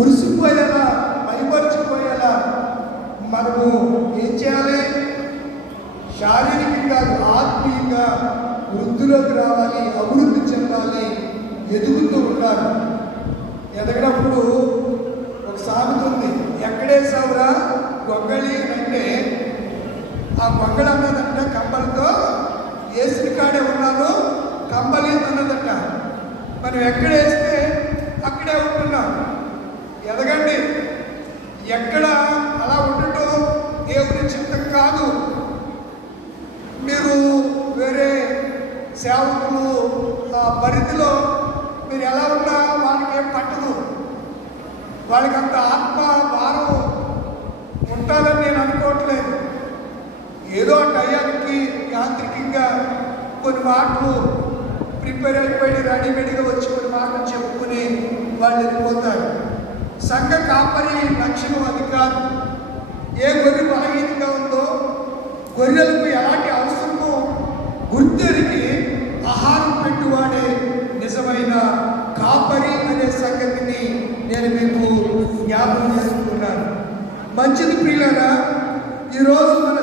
మురిసిపోయేలా మైమర్చిపోయేలా మనము ఏం చేయాలి? శారీరకంగా ఆత్మీయంగా వృద్ధిలోకి రావాలి, అభివృద్ధి చెందాలి, ఎదుగుతూ ఉండాలి. ఎదగినప్పుడు ఒక సామెత ఉంది, ఎక్కడేసావురా గొంగళి అంటే ఆ గొంగళి అన్నదంట కంబలతో వేసిన కాడే ఉన్నాను, కంబలి అన్నదంట. మనం ఎక్కడేస్తే అక్కడే ఉంటున్నాం. ఎదగండి. ఎక్కడ అలా ఉండటం దేవుని చిత్తం కాదు. మీరు వేరే సేవకులు పరిధిలో మీరు ఎలా ఉన్నా వాళ్ళకి ఏం పట్టదు. వాళ్ళకి అంత ఆత్మ భారం ఉండాలని నేను అనుకోవట్లేదు. ఏదో టయానికి యాంత్రికంగా కొన్ని మాటలు ప్రిపేర్ అయిపోయి రెడీమేడ్గా వచ్చి కొన్ని మాటలు చెప్పుకుని వాళ్ళు వెళ్ళిపోతారు. సంఘ కాపరి లక్ష్యం అది కాదు. ఏ గొర్రె బలహీనంగా ఉందో, గొర్రెలకు ఎలాంటి అవసరమో గుర్తెరిగి ఆహారం పెట్టువాడే నిజమైన కాపరి అనే సంగతిని నేను మీకు జ్ఞాపకం చేసుకుంటున్నాను. మంచిది ప్రియులారా, ఈరోజు మన